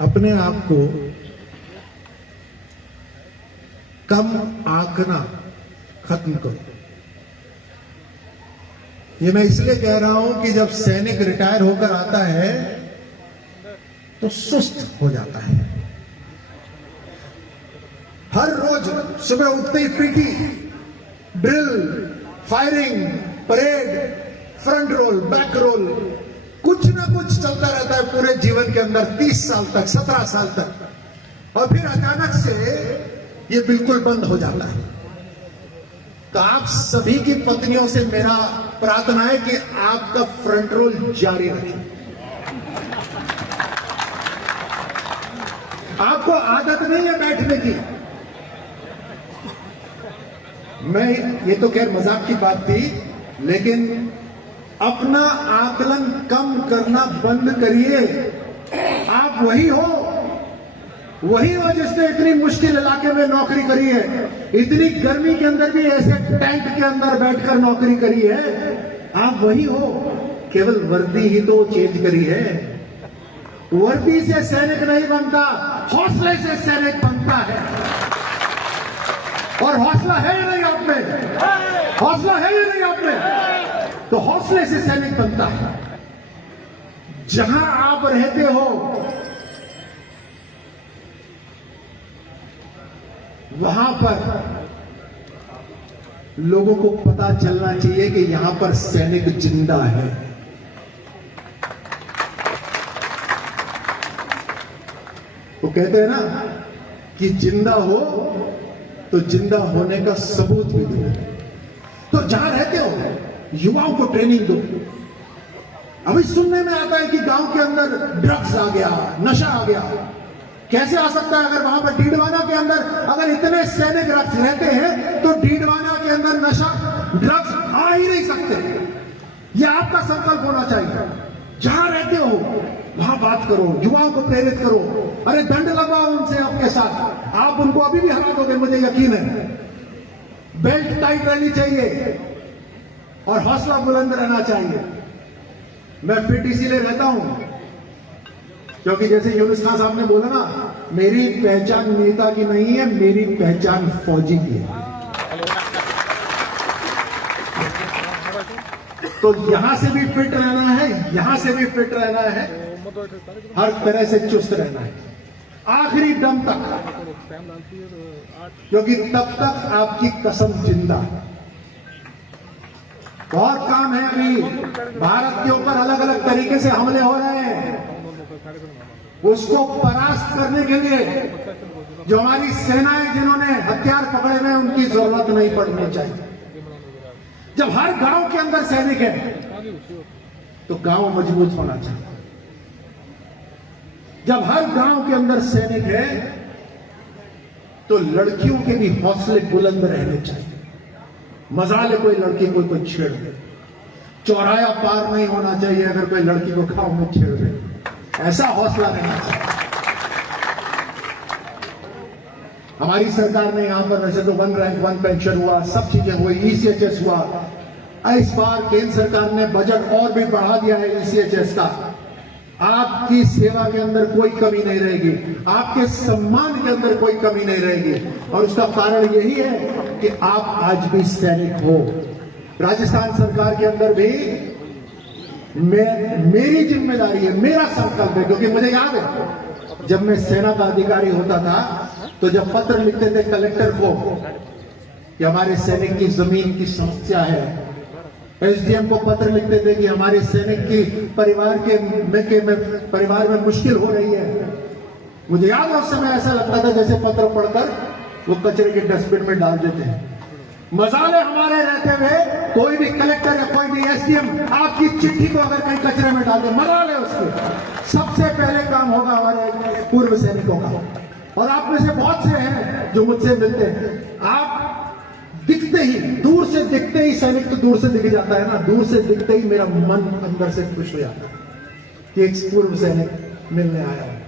अपने आप को कम आंकना खत्म करो। ये मैं इसलिए कह रहा हूं कि जब सैनिक रिटायर होकर आता है तो सुस्त हो जाता है। हर रोज सुबह उठते ही PT, drill, firing, parade, front roll, back roll, कुछ ना कुछ चलता रहता है पूरे जीवन के अंदर 30 साल तक, 17 साल तक, और फिर अचानक से ये बिल्कुल बंद हो जाता है। तो आप सभी की पत्नियों से मेरा प्रार्थना है कि आपका फ्रंट रोल जारी रखें। आपको आदत नहीं है बैठने की। मैं ये तो खैर मजाक की बात थी, लेकिन अपना आकलन कम करना बंद करिए। आप वही हो जिसने इतनी मुश्किल इलाके में नौकरी करी है, इतनी गर्मी के अंदर भी ऐसे टेंट के अंदर बैठकर नौकरी करी है। आप वही हो, केवल वर्दी ही तो चेंज करी है। वर्दी से सैनिक नहीं बनता, हौसले से सैनिक बनता है। और हौसला है या नहीं आप में? हौसला है या नहीं आप में? तो हौसले से सैनिक बनता है। जहां आप रहते हो वहां पर लोगों को पता चलना चाहिए कि यहां पर सैनिक जिंदा है। वो कहते हैं ना कि जिंदा हो तो जिंदा होने का सबूत भी दो। तो जहां रहते हो युवाओं को ट्रेनिंग दो। अभी सुनने में आता है कि गांव के अंदर ड्रग्स आ गया, नशा आ गया। कैसे आ सकता है? अगर वहां पर डीडवाना के अंदर अगर इतने सैनिक रहते हैं तो डीडवाना के अंदर नशा, ड्रग्स आ ही नहीं सकते। यह आपका संकल्प होना चाहिए। जहां रहते हो वहां बात करो, युवाओं को प्रेरित करो। अरे दंड लगाओ उनसे आपके साथ। आप उनको अभी भी हरा दोगे, मुझे यकीन है। बेल्ट टाइट रहनी चाहिए और हौसला बुलंद रहना चाहिए। मैं फिट इसीलिए रहता हूं क्योंकि जैसे यूनुस खान साहब ने बोला ना, मेरी पहचान नेता की नहीं है, मेरी पहचान फौजी की है। तो यहां से भी फिट रहना है, यहां से भी फिट रहना है, हर तरह से चुस्त रहना है आखिरी दम तक, क्योंकि तब तक आपकी कसम जिंदा है। बहुत काम है। अभी भारत के ऊपर अलग अलग तरीके से हमले हो रहे हैं। उसको परास्त करने के लिए जो हमारी सेनाएं जिन्होंने हथियार पकड़े हुए, उनकी जरूरत नहीं पड़नी चाहिए। जब हर गांव के अंदर सैनिक है तो गांव मजबूत होना चाहिए। जब हर गांव के अंदर सैनिक है तो लड़कियों के भी हौसले बुलंद रहने चाहिए। मजाल कोई लड़की को छेड़ दे, चौराया पार नहीं होना चाहिए अगर कोई लड़की को गांव में छेड़ दे। ऐसा हौसला रहना चाहिए। हमारी सरकार ने यहां पर वैसे तो 1 रैंक 1 पेंशन हुआ, सब चीजें हुई, ईसीएचएस हुआ। इस बार केंद्र सरकार ने बजट और भी बढ़ा दिया है ईसीएचएस का। आपकी सेवा के अंदर कोई कमी नहीं रहेगी, आपके सम्मान के अंदर कोई कमी नहीं रहेगी। और उसका कारण यही है कि आप आज भी सैनिक हो। राजस्थान सरकार के अंदर भी मेरी जिम्मेदारी है, मेरा संकल्प है, क्योंकि मुझे याद है जब मैं सेना का अधिकारी होता था तो जब पत्र लिखते थे कलेक्टर को कि हमारे सैनिक की जमीन की समस्या है, एसडीएम को पत्र लिखते थे कि हमारे सैनिक की परिवार में मुश्किल हो रही है। मुझे याद है उस समय ऐसा लगता था जैसे पत्र पढ़कर वो कचरे के डस्टबिन में डाल देते हैं। मजाले हमारे रहते हुए कोई भी कलेक्टर या कोई भी एसडीएम आपकी चिट्ठी को अगर कहीं कचरे में डाल दे, मजाले उसके सबसे पहले काम होगा हमारे पूर्व सैनिकों का। और आप में से बहुत से हैं जो मुझसे मिलते हैं। आप दिखते ही, दूर से दिखते ही, सैनिक तो दूर से दिख जाता है ना, दूर से दिखते ही मेरा मन अंदर से खुश हो जाता है कि एक पूर्व सैनिक मिलने आया है।